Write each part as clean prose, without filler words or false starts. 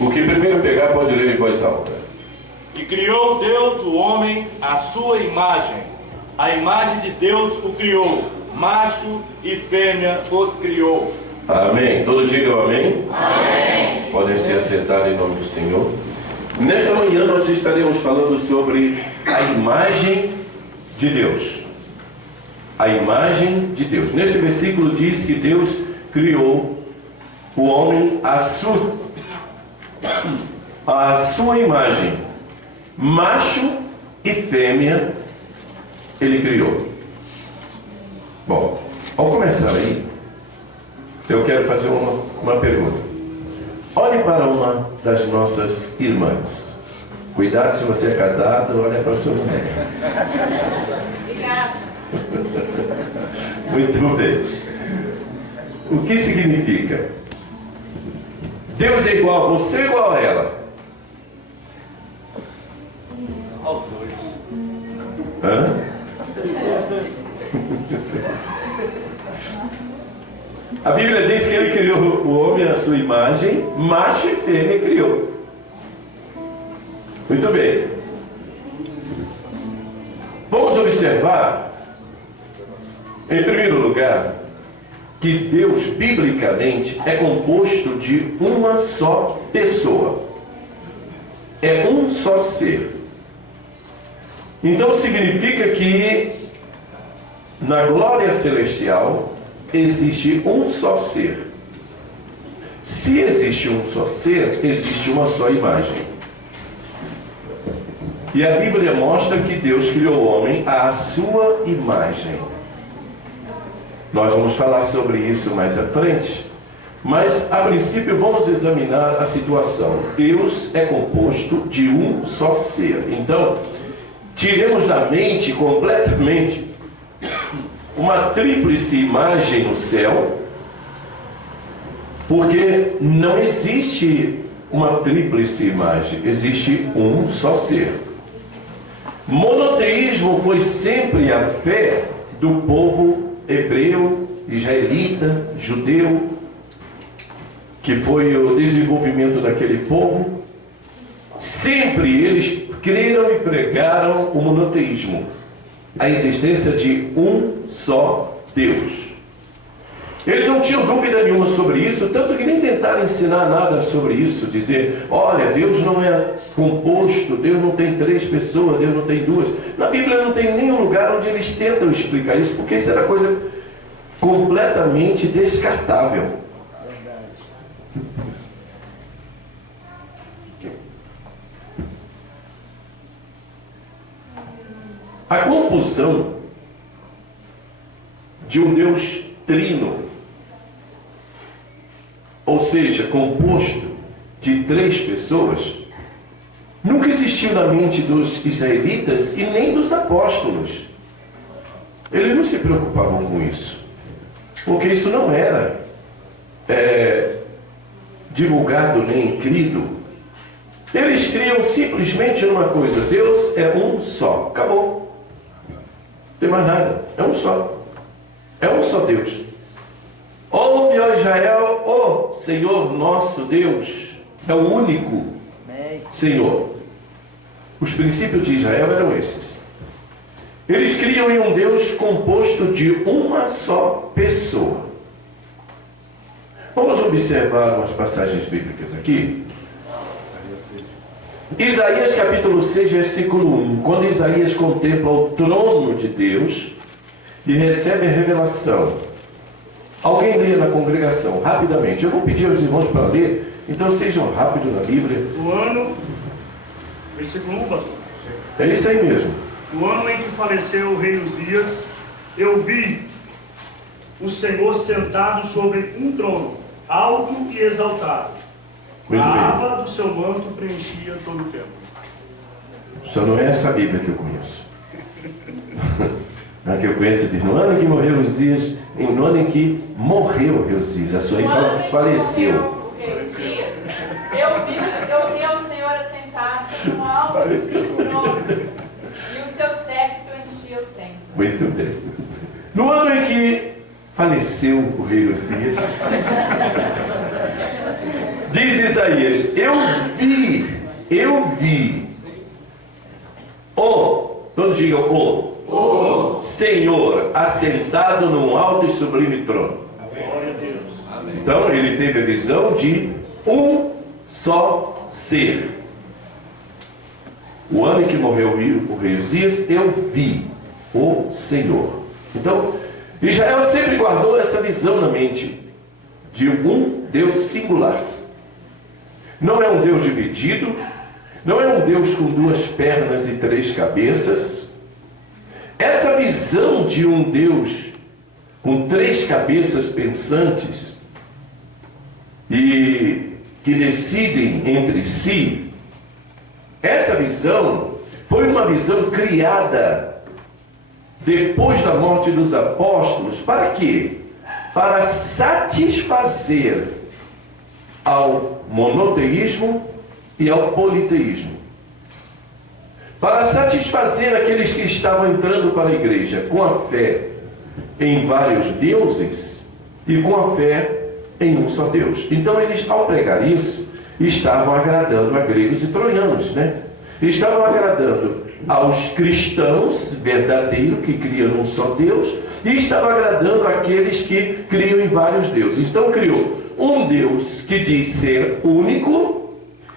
O que primeiro pegar pode ler em voz alta. E criou Deus o homem à sua imagem. A imagem de Deus o criou. Macho e fêmea os criou. Amém. Todos digam amém? Amém. Podem se assentar em nome do Senhor. Nesta manhã nós estaremos falando sobre a imagem de Deus. A imagem de Deus. Nesse versículo diz que Deus criou o homem à sua imagem. Macho e fêmea ele criou. Bom, ao começar aí, eu quero fazer uma pergunta. Olhe para uma das nossas irmãs. Cuidado se você é casado, olha para a sua mulher. Obrigada. Muito bem. O que significa? Deus é igual a você ou igual a ela? Aos dois. Hã? A Bíblia diz que ele criou o homem à sua imagem, macho e fêmea criou. Muito bem. Vamos observar, em primeiro lugar, que Deus, biblicamente, é composto de uma só pessoa. É um só ser. Então significa que na glória celestial existe um só ser. Se existe um só ser, existe uma só imagem. E a Bíblia mostra que Deus criou o homem à sua imagem. Nós vamos falar sobre isso mais à frente. Mas, a princípio, vamos examinar a situação. Deus é composto de um só ser. Então, tiremos da mente completamente uma tríplice imagem no céu, porque não existe uma tríplice imagem, existe um só ser. Monoteísmo foi sempre a fé do povo hebreu, israelita, judeu, que foi o desenvolvimento daquele povo. Sempre eles creram e pregaram o monoteísmo, a existência de um só Deus. Eles não tinham dúvida nenhuma sobre isso, tanto que nem tentaram ensinar nada sobre isso, dizer, olha, Deus não é composto, Deus não tem 3 pessoas, Deus não tem 2. Na Bíblia não tem nenhum lugar onde eles tentam explicar isso, porque isso era coisa completamente descartável. A confusão de um Deus trino, ou seja, composto de 3 pessoas, nunca existiu na mente dos israelitas e nem dos apóstolos. Eles não se preocupavam com isso, porque isso não era divulgado nem crido. Eles criam simplesmente numa coisa: Deus é um só, acabou. Não tem mais nada, é um só. É um só Deus. Ouve, ó Israel, ó Senhor nosso Deus, é o único Senhor. Os princípios de Israel eram esses. Eles criam em um Deus composto de uma só pessoa. Vamos observar umas passagens bíblicas aqui. Isaías capítulo 6, versículo 1. Quando Isaías contempla o trono de Deus e recebe a revelação. Alguém lê na congregação, rapidamente. Eu vou pedir aos irmãos para ler, então sejam rápidos na Bíblia. O ano, versículo 1, pastor. É isso aí mesmo. No ano em que faleceu o rei Uzias, eu vi o Senhor sentado sobre um trono, alto e exaltado. Muito A bem. aba do seu manto preenchia todo o templo. Só não é essa Bíblia que eu conheço. A que eu conheço diz, no ano em que morreu Uzias, no ano em que morreu Uzias, a sua irmã faleceu. Eu vi o Senhor assentado sobre um alto trono, e o seu séquito enchia o templo. Muito bem. No ano em que faleceu o rei Uzias, diz Isaías: eu vi, todos digam o Senhor assentado num alto e sublime trono. Glória a Deus. Então ele teve a visão de um só ser. O ano em que morreu o rei Uzias, eu vi o Senhor. Então, Israel sempre guardou essa visão na mente de um Deus singular. Não é um Deus dividido, não é um Deus com 2 pernas e 3 cabeças. Essa visão de um Deus com 3 cabeças pensantes e que decidem entre si, essa visão foi uma visão criada depois da morte dos apóstolos. Para quê? Para satisfazer ao monoteísmo e ao politeísmo. Para satisfazer aqueles que estavam entrando para a igreja com a fé em vários deuses e com a fé em um só Deus. Então eles, ao pregar isso, estavam agradando a gregos e troianos, né? Estavam agradando aos cristãos verdadeiros que criam num só Deus e estavam agradando aqueles que criam em vários deuses. Então criou um Deus que diz ser único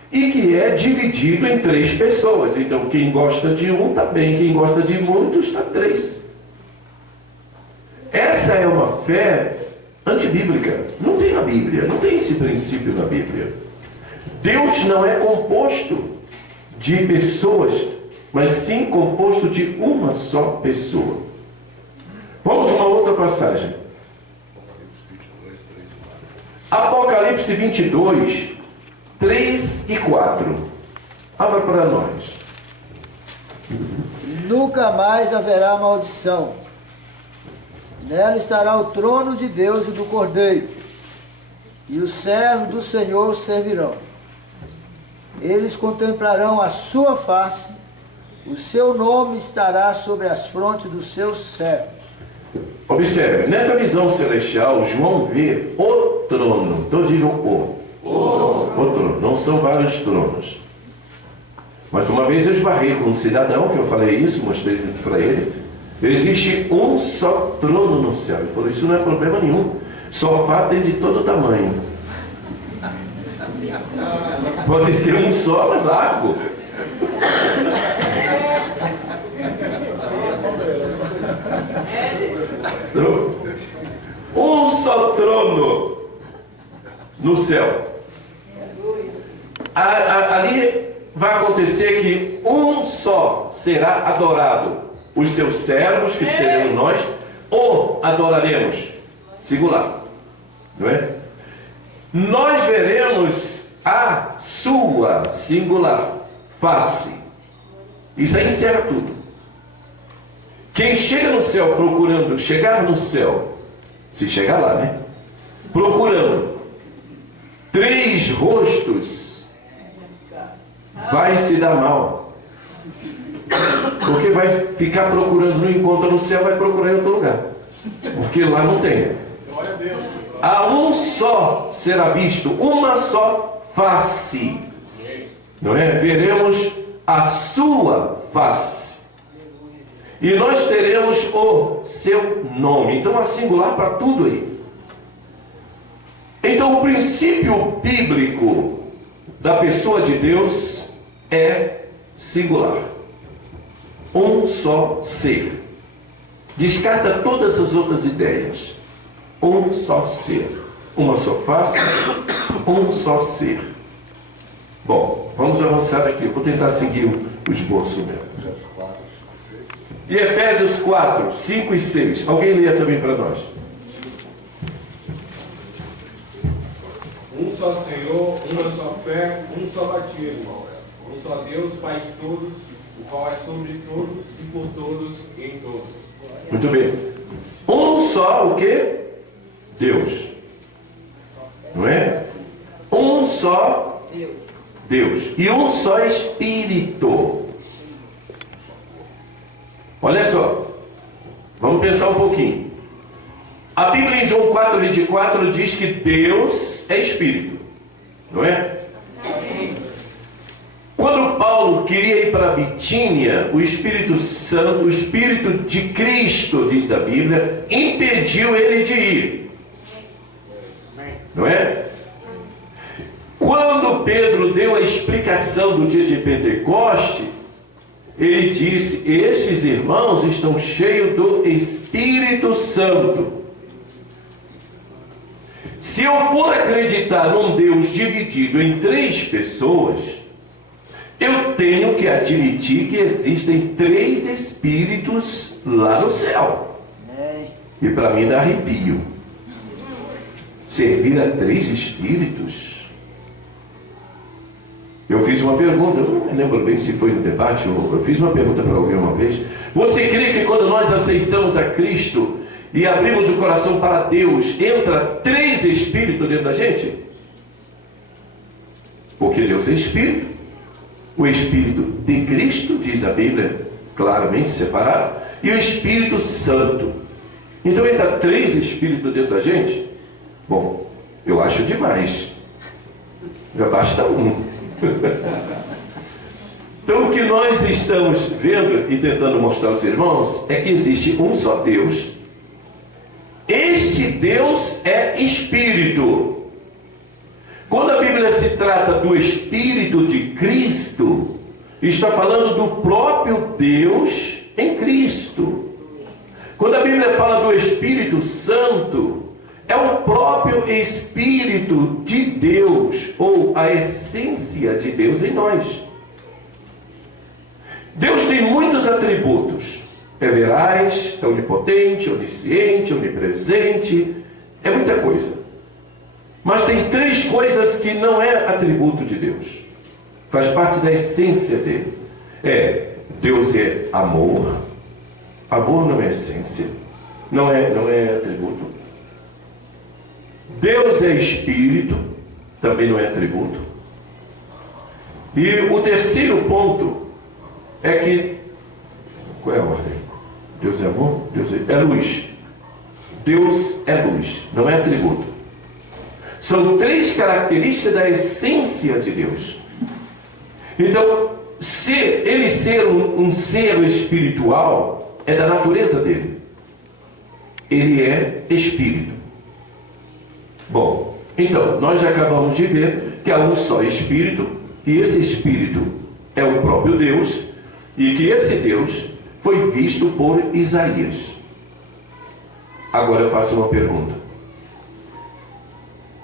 e que é dividido em 3 pessoas. Então quem gosta de um está bem, quem gosta de muitos está 3. Essa é uma fé antibíblica. Não tem na Bíblia, não tem esse princípio na Bíblia. Deus não é composto de pessoas, mas sim composto de uma só pessoa. Vamos a uma outra passagem. Apocalipse 22, 3 e 4. Abra para nós. E nunca mais haverá maldição. Nela estará o trono de Deus e do Cordeiro, e os servos do Senhor o servirão. Eles contemplarão a sua face, o seu nome estará sobre as frontes dos seus servos. Observe, nessa visão celestial, João vê o trono. Todos digam o trono. Não são vários tronos. Mas uma vez eu esbarrei com um cidadão, que eu falei isso, mostrei para ele. Existe um só trono no céu. Ele falou: isso não é problema nenhum. Sofá tem de todo tamanho. Pode ser um só, mas largo. Um só trono no céu. Ali vai acontecer que um só será adorado. Os seus servos, que seremos nós, o adoraremos. Singular. Não é? Nós veremos a sua singular face. Isso aí encerra tudo. Quem chega no céu procurando chegar no céu, se chegar lá, né? Procurando 3 rostos, vai se dar mal. Porque vai ficar procurando, não encontra no céu, vai procurar em outro lugar. Porque lá não tem. A um só será visto, uma só face. Não é? Veremos a sua face. E nós teremos o seu nome. Então há singular para tudo aí. Então o princípio bíblico da pessoa de Deus é singular. Um só ser. Descarta todas as outras ideias. Um só ser. Uma só face. Um só ser. Bom, vamos avançar aqui. Eu vou tentar seguir o esboço mesmo. E Efésios 4, 5 e 6. Alguém leia também para nós. Um só Senhor, uma só fé, um só batismo. Um só Deus, Pai de todos, o qual é sobre todos e por todos e em todos. Muito bem. Um só o quê? Deus. Não é? Um só Deus. E um só Espírito. Olha só. Vamos pensar um pouquinho. A Bíblia em João 4:24 diz que Deus é Espírito. não é? Quando Paulo queria ir para a Bitínia, o Espírito Santo, o Espírito de Cristo, diz a Bíblia, impediu ele de ir. Não é? Quando Pedro deu a explicação do dia de Pentecoste, ele disse: estes irmãos estão cheios do Espírito Santo. Se eu for acreditar num Deus dividido em 3 pessoas, eu tenho que admitir que existem 3 Espíritos lá no céu. E para mim dá arrepio. Servir a 3 Espíritos? Eu fiz uma pergunta, eu não me lembro bem se foi no debate, ou eu fiz uma pergunta para alguém uma vez. Você crê que quando nós aceitamos a Cristo e abrimos o coração para Deus, entra 3 Espíritos dentro da gente? Porque Deus é Espírito. O Espírito de Cristo, diz a Bíblia, claramente separado, e o Espírito Santo. Então entra 3 Espíritos dentro da gente? Bom, eu acho demais. Já basta um. Então o que nós estamos vendo e tentando mostrar aos irmãos é que existe um só Deus. Este Deus é Espírito. Quando a Bíblia se trata do Espírito de Cristo, está falando do próprio Deus em Cristo. Quando a Bíblia fala do Espírito Santo, é o próprio Espírito de Deus, ou a essência de Deus em nós. Deus tem muitos atributos. É veraz, é onipotente, onisciente, onipresente, é muita coisa. Mas tem 3 coisas que não é atributo de Deus. Faz parte da essência dele. Deus é amor. Amor não é essência. Não é atributo. Deus é Espírito, também não é atributo. E o terceiro ponto é que... Qual é a ordem? Deus é amor? Deus é luz. Deus é luz, não é atributo. São 3 características da essência de Deus. Então, ele ser um ser espiritual é da natureza dele. Ele é Espírito. Bom, então, nós já acabamos de ver que há um só Espírito, e esse Espírito é o próprio Deus, e que esse Deus foi visto por Isaías. Agora eu faço uma pergunta.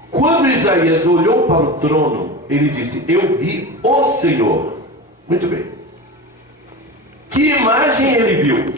Quando Isaías olhou para o trono, ele disse: eu vi o Senhor. Muito bem. Que imagem ele viu?